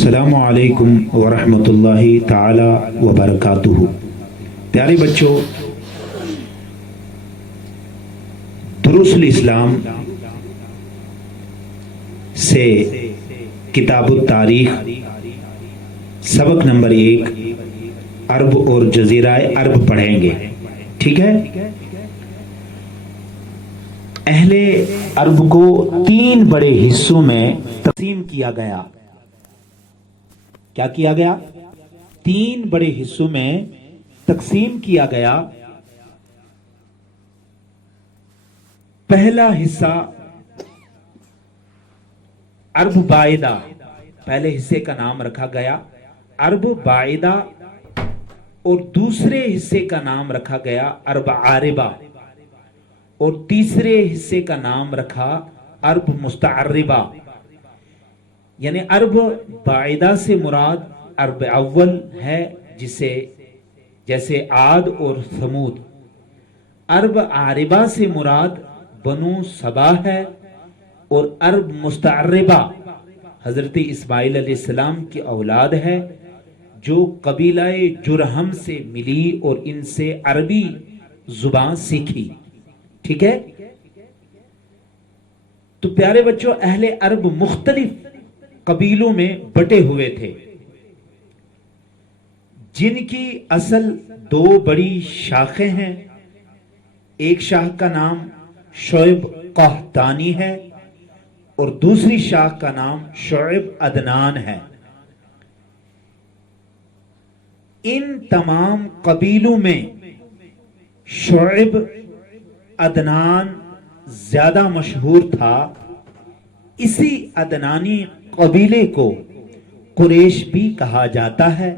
السلام علیکم ورحمۃ اللہ تعالی وبرکاتہ۔ پیارے بچوں، دروس الاسلام سے کتاب التاریخ سبق نمبر 1 عرب اور جزیرہ عرب پڑھیں گے، ٹھیک ہے؟ اہل عرب کو 3 بڑے حصوں میں تقسیم کیا گیا۔ کیا کیا گیا؟ 3 بڑے حصوں میں تقسیم کیا گیا۔ پہلا حصہ عرب بعیدہ، پہلے حصے کا نام رکھا گیا عرب بعیدہ، اور دوسرے حصے کا نام رکھا گیا عرب عاربہ، اور تیسرے حصے کا نام رکھا عرب مستعربہ۔ یعنی عرب بعیدہ سے مراد عرب اول ہے، جیسے عاد اور ثمود۔ عرب عاربہ سے مراد بنو سبا ہے، اور عرب مستعربہ حضرت اسماعیل علیہ السلام کی اولاد ہے، جو قبیلہ جرہم سے ملی اور ان سے عربی زبان سیکھی، ٹھیک ہے؟ تو پیارے بچوں، اہل عرب مختلف قبیلوں میں بٹے ہوئے تھے، جن کی اصل 2 بڑی شاخیں ہیں۔ ایک شاخ کا نام شعیب قحطانی ہے، اور دوسری شاخ کا نام شعیب عدنان ہے۔ ان تمام قبیلوں میں شعیب عدنان زیادہ مشہور تھا۔ اسی عدنانی قبیلے کو قریش بھی کہا جاتا ہے۔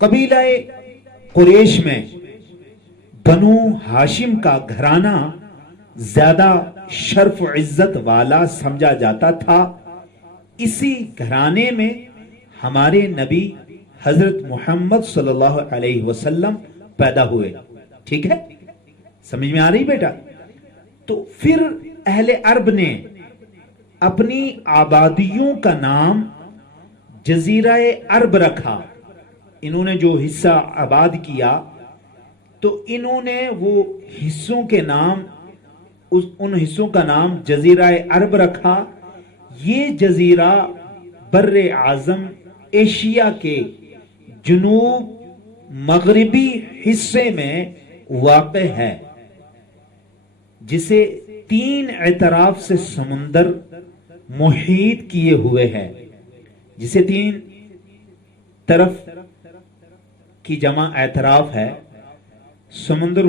قبیلہ قریش میں بنو ہاشم کا گھرانہ زیادہ شرف و عزت والا سمجھا جاتا تھا۔ اسی گھرانے میں ہمارے نبی حضرت محمد صلی اللہ علیہ وسلم پیدا ہوئے، ٹھیک ہے؟ سمجھ میں آ رہی بیٹا؟ تو پھر اہل عرب نے اپنی آبادیوں کا نام جزیرہ عرب رکھا۔ انہوں نے جو حصہ آباد کیا تو انہوں نے وہ حصوں کے نام ان حصوں کا نام جزیرہ عرب رکھا۔ یہ جزیرہ بر اعظم ایشیا کے جنوب مغربی حصے میں واقع ہے، جسے 3 اطراف سے سمندر محیط کیے ہوئے ہے۔ جسے 3 طرف کی جمع اطراف ہے، سمندر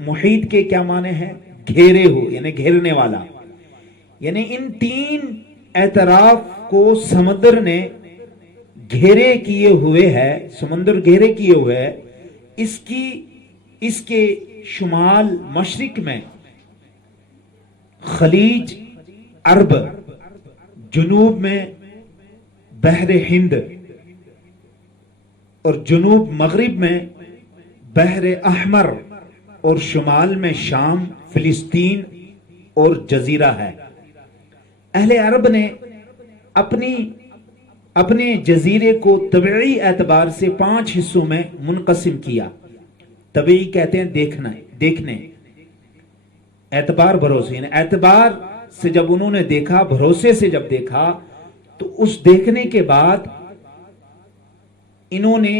محیط کے کیا معنی ہے؟ گھیرے ہو، یعنی گھیرنے والا۔ یعنی ان 3 اطراف کو سمندر نے گھیرے کیے ہوئے ہے، سمندر گھیرے کیے ہوئے ہے۔ اس کے شمال مشرق میں خلیج عرب، جنوب میں بحر ہند، اور جنوب مغرب میں بحر احمر، اور شمال میں شام، فلسطین اور جزیرہ ہے۔ اہل عرب نے اپنے جزیرے کو طبعی اعتبار سے 5 حصوں میں منقسم کیا۔ طبعی کہتے ہیں دیکھنے، اعتبار بھروسے، یعنی اعتبار سے جب انہوں نے دیکھا، بھروسے سے جب دیکھا، تو اس دیکھنے کے بعد انہوں نے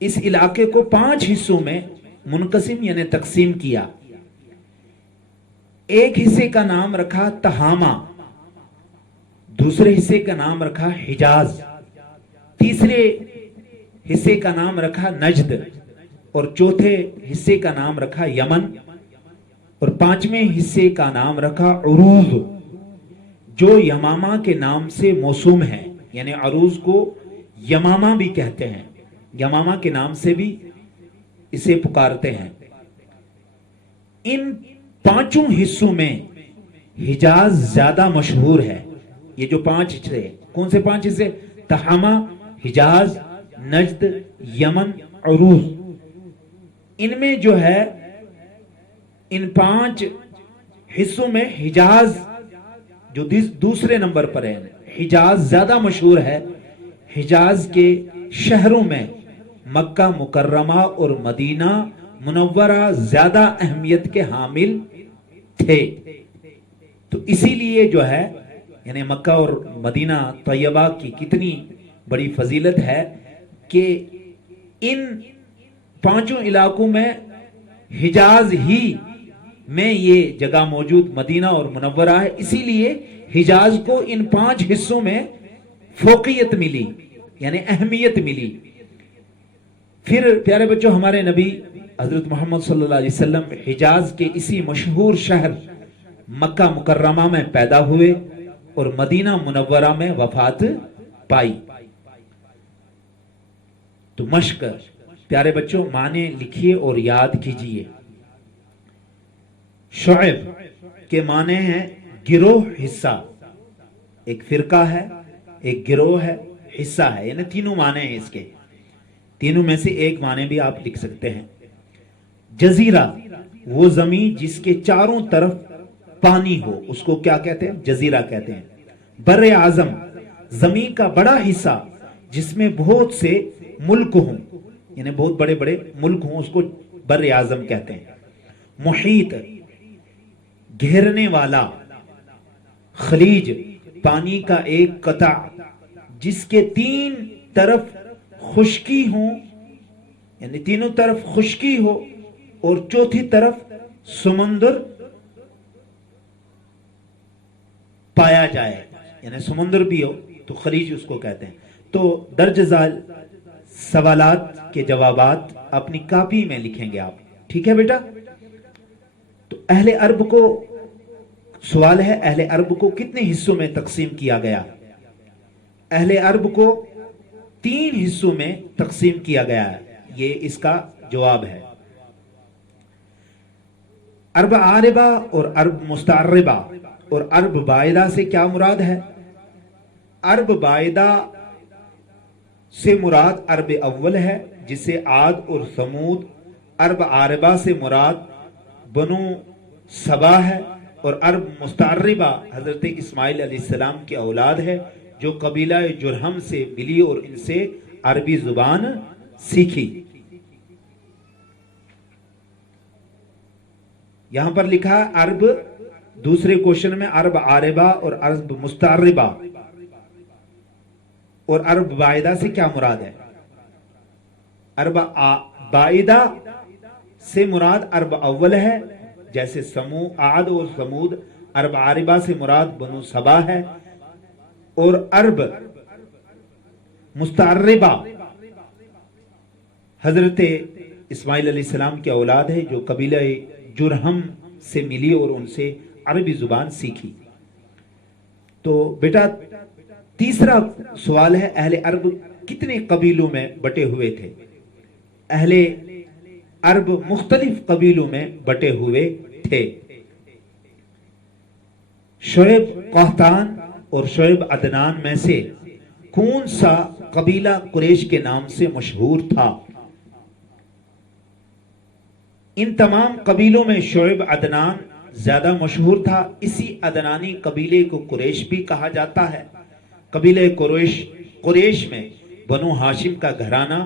اس علاقے کو 5 حصوں میں منقسم یعنی تقسیم کیا۔ ایک حصے کا نام رکھا تہامہ، دوسرے حصے کا نام رکھا حجاز، تیسرے حصے کا نام رکھا نجد، اور چوتھے حصے کا نام رکھا یمن، اور 5ویں حصے کا نام رکھا عروض، جو یمامہ کے نام سے موسوم ہے۔ یعنی عروض کو یمامہ بھی کہتے ہیں، یمامہ کے نام سے بھی اسے پکارتے ہیں۔ ان 5 حصوں میں حجاز زیادہ مشہور ہے۔ یہ جو 5 حصے، کون سے 5 حصے؟ تہامہ، حجاز، نجد، یمن، عروض۔ ان میں جو ہے، ان 5 حصوں میں حجاز جو دوسرے نمبر پر ہے. حجاز زیادہ مشہور ہے. حجاز کے شہروں میں مکہ مکرمہ اور مدینہ منورہ زیادہ اہمیت کے حامل تھے. تو اسی لیے جو ہے یعنی مکہ اور مدینہ طیبہ کی کتنی بڑی فضیلت ہے کہ ان پانچوں علاقوں میں حجاز ہی میں یہ جگہ موجود مدینہ اور منورہ ہے. اسی لیے حجاز کو ان 5 حصوں میں فوقیت ملی یعنی اہمیت ملی. پھر پیارے بچوں ہمارے نبی حضرت محمد صلی اللہ علیہ وسلم حجاز کے اسی مشہور شہر مکہ مکرمہ میں پیدا ہوئے اور مدینہ منورہ میں وفات پائی. تو مشق پیارے بچوں معنی لکھیے اور یاد کیجئے. شعب کے معنی ہیں گروہ حصہ. ایک فرقہ ہے, ایک گروہ ہے, حصہ ہے, یعنی تینوں معنی ہیں اس کے. تینوں میں سے ایک معنی بھی آپ لکھ سکتے ہیں. جزیرہ وہ زمین جس کے چاروں طرف پانی ہو اس کو کیا کہتے ہیں؟ جزیرہ کہتے ہیں. بر اعظم زمین کا بڑا حصہ جس میں بہت سے ملک ہوں یعنی بہت بڑے بڑے ملک ہوں اس کو بر اعظم کہتے ہیں. محیط گھیرنے والا. خلیج پانی کا ایک قطع جس کے 3 طرف خشکی ہوں یعنی تینوں طرف خشکی ہو اور چوتھی طرف سمندر پایا جائے یعنی سمندر بھی ہو تو خلیج اس کو کہتے ہیں. تو درج ذیل سوالات کے جوابات اپنی کاپی میں لکھیں گے آپ. ٹھیک ہے بیٹا؟ تو اہل عرب کو سوال ہے, اہل عرب کو کتنے حصوں میں تقسیم کیا گیا؟ اہل عرب کو 3 حصوں میں تقسیم کیا گیا ہے. یہ اس کا جواب ہے. عرب عاربہ اور عرب مستعربہ اور عرب بائدہ سے کیا مراد ہے؟ عرب بائدہ سے مراد عرب اول ہے جسے عاد اور ثمود. عرب عاربہ سے مراد بنو سبا ہے اور عرب مستعربہ حضرت اسماعیل علیہ السلام کی اولاد ہے جو قبیلہ جرہم سے ملی اور ان سے عربی زبان سیکھی. یہاں پر لکھا ہے عرب, دوسرے کوشچن میں عرب عاربہ اور عرب مستعربہ اور عرب بائدہ سے کیا مراد ہے؟ عرب بائدہ سے مراد عرب اول ہے جیسے عاد اور ثمود. عرب عاربہ سے مراد بنو سبا ہے اور عرب مستعربہ حضرت اسماعیل علیہ السلام کی اولاد ہے جو قبیلہ جرہم سے ملی اور ان سے عربی زبان سیکھی. تو بیٹا تیسرا سوال ہے اہل عرب کتنے قبیلوں میں بٹے ہوئے تھے؟ اہل عرب مختلف قبیلوں میں بٹے ہوئے تھے. شعیب قحطان اور شعیب عدنان میں سے کون سا قبیلہ قریش کے نام سے مشہور تھا؟ ان تمام قبیلوں میں شعیب عدنان زیادہ مشہور تھا. اسی عدنانی قبیلے کو قریش بھی کہا جاتا ہے. قبیلہ قریش میں بنو ہاشم کا گھرانہ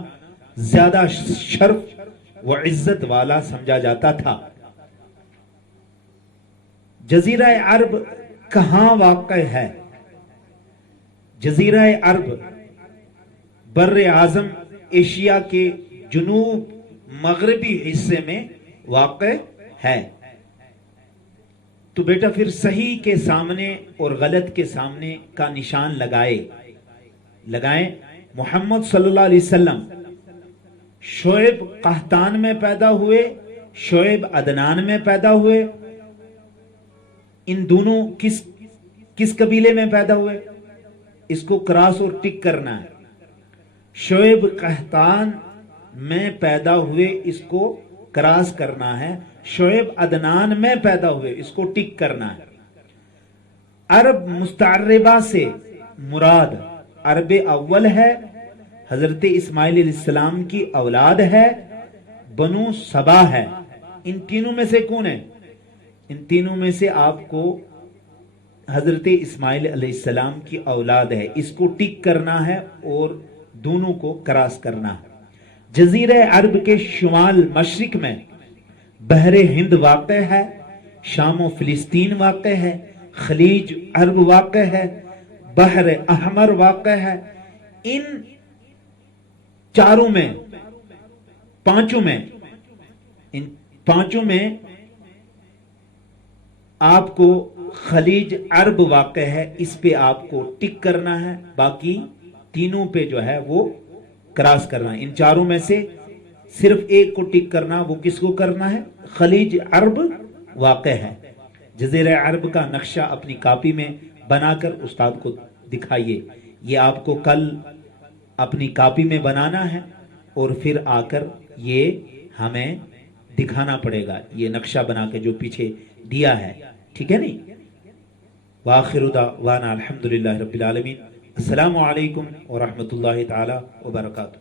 زیادہ شرف و عزت والا سمجھا جاتا تھا. جزیرہ عرب کہاں واقع ہے؟ جزیرہ عرب بر اعظم ایشیا کے جنوب مغربی حصے میں واقع ہے. تو بیٹا پھر صحیح کے سامنے اور غلط کے سامنے کا نشان لگائیں. محمد صلی اللہ علیہ وسلم شعیب قحطان میں پیدا ہوئے, شعیب عدنان میں پیدا ہوئے. ان دونوں کس قبیلے میں پیدا ہوئے؟ اس کو کراس اور ٹک کرنا ہے. شعیب قحطان میں پیدا ہوئے اس کو کراس کرنا ہے. شعیب عدنان میں پیدا ہوئے اس کو ٹک کرنا ہے. عرب مستعربہ سے مراد عرب اول ہے, حضرت اسماعیل علیہ السلام کی اولاد ہے, بنو سبا ہے. ان تینوں میں سے کون ہے؟ ان تینوں میں سے آپ کو حضرت اسماعیل علیہ السلام کی اولاد ہے، اس کو ٹک کرنا ہے اور دونوں کو کراس کرنا ہے۔ جزیرہ عرب کے شمال مشرق میں بحر ہند واقع ہے، شام و فلسطین واقع ہے، خلیج عرب واقع ہے، بحر احمر واقع ہے۔ ان چاروں میں پانچوں میں آپ کو خلیج عرب واقع ہے، اس پہ آپ کو ٹک کرنا ہے، باقی تینوں پہ جو ہے وہ کراس کرنا ہے۔ ان چاروں میں سے صرف ایک کو ٹک کرنا، وہ کس کو کرنا ہے؟ خلیج عرب واقع ہے۔ جزیرہ عرب کا نقشہ اپنی کاپی میں بنا کر استاد کو دکھائیے، یہ آپ کو کل اپنی کاپی میں بنانا ہے اور پھر آ کر یہ ہمیں دکھانا پڑے گا، یہ نقشہ بنا کے جو پیچھے دیا ہے، ٹھیک ہے نہیں؟ وآخر دعوانا الحمدللہ رب العالمین۔ السلام علیکم ورحمۃ اللہ تعالی وبرکاتہ۔